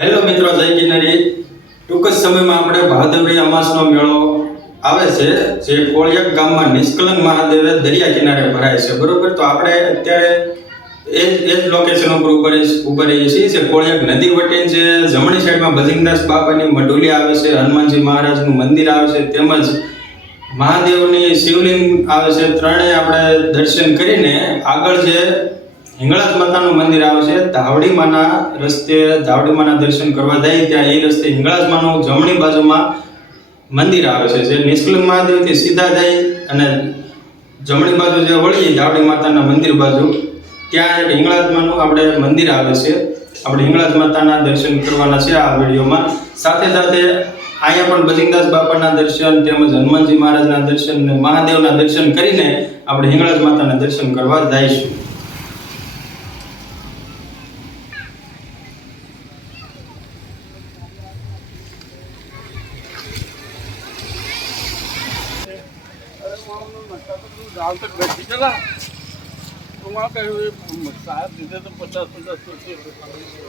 Hello મિત્રો, જય કિન્નરી। ટૂંક જ સમયમાં આપણે ભાદરવી અમાસનો મેળો આવે છે, જે કોળિયાક ગામમાં નિષ્કલંક મહાદેવે દરિયા કિનારે ભરાય છે, બરોબર। તો આપણે અત્યારે એ જ લોકેશન ઉપર ઉભા રહીએ છીએ, જે કોળિયાક નદી વટી જે જમણી સાઈડમાં ભજિંગદાસ બાપાની મઢુલી આવે છે, હનુમાનજી મહારાજનું મંદિર આવે છે, તેમજ મહાદેવની શિવલિંગ આવે છે। ત્રણેય આપણે દર્શન કરીને આગળ જે હિંગળાજ માતાનું મંદિર આવે છે, ધાવડીમાના રસ્તે ધાવડીમાના દર્શન કરવા જાય ત્યાં એ રસ્તે હિંગળાજ માનું જમણી બાજુમાં મંદિર આવે છે, જે નિષ્કલંક મહાદેવથી સીધા જાય અને જમણી બાજુ જે વળીએ ધાવડી માતાના મંદિર બાજુ ત્યાં એક હિંગળાજ માનું આપણે મંદિર આવે છે। આપણે હિંગળાજ માતાના દર્શન કરવાના છે આ વિડીયોમાં। સાથે સાથે અહીંયા પણ ભજિંગદાસ બાપાના દર્શન તેમજ હનુમાનજી મહારાજના દર્શન અને મહાદેવના દર્શન કરીને આપણે હિંગળાજ માતાના દર્શન કરવા જઈશું। गाँव तक बैठी चला तो वहाँ कहे शायद दीदे तो 50-50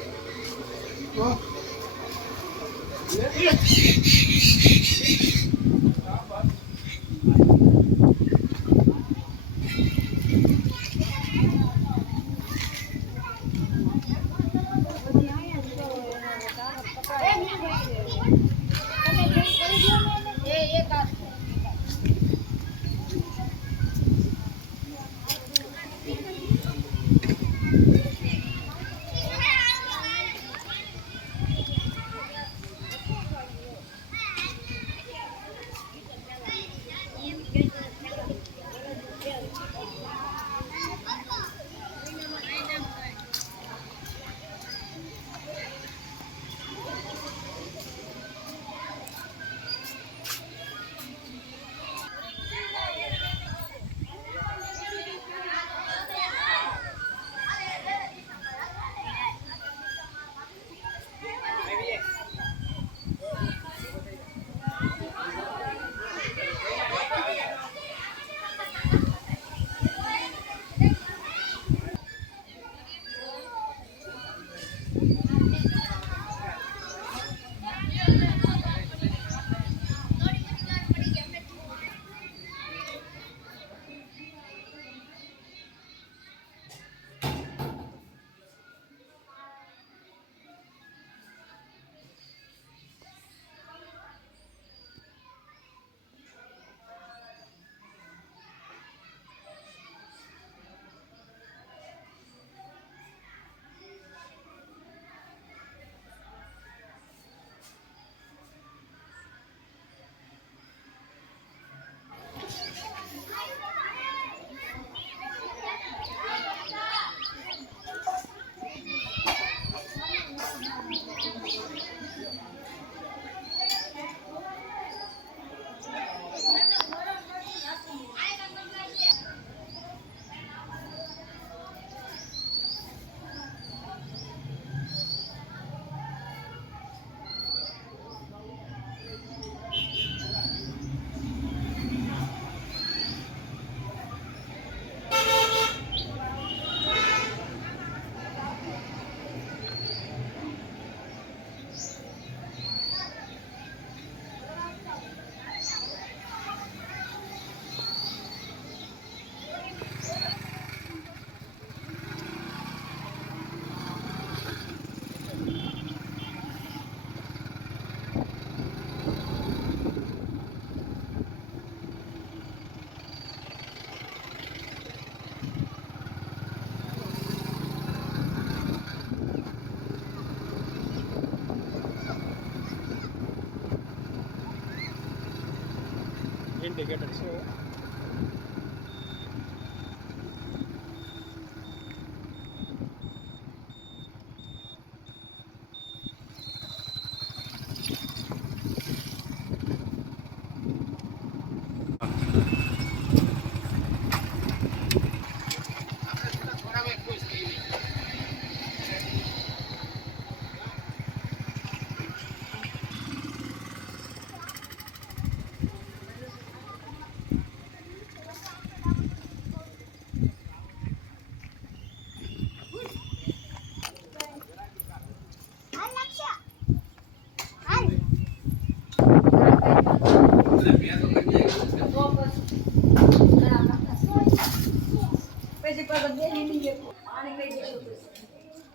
indicator show.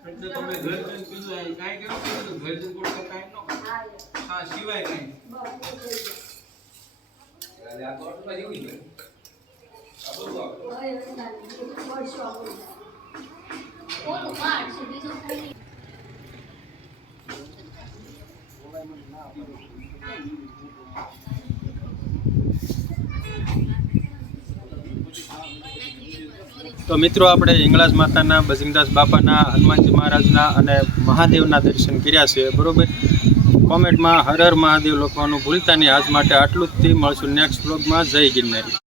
એટલે તમે ઘર જઈને કીધું આ કાંઈ કર્યું તો ઘર જઈને બોલો તો કાંઈ ન કરો. હા સિવાય કાંઈ તો મિત્રો આપણે હિંગળાજ માતાના, બજરંગદાસ બાપાના, હનુમાનજી મહારાજના અને મહાદેવના દર્શન કર્યા છે બરોબર. કોમેન્ટમાં હર હર મહાદેવ લખવાનું ભૂલતા નહીં. આજ માટે આટલું જ થી. મળશું નેક્સ્ટ વ્લોગમાં. જય ગિરનારી.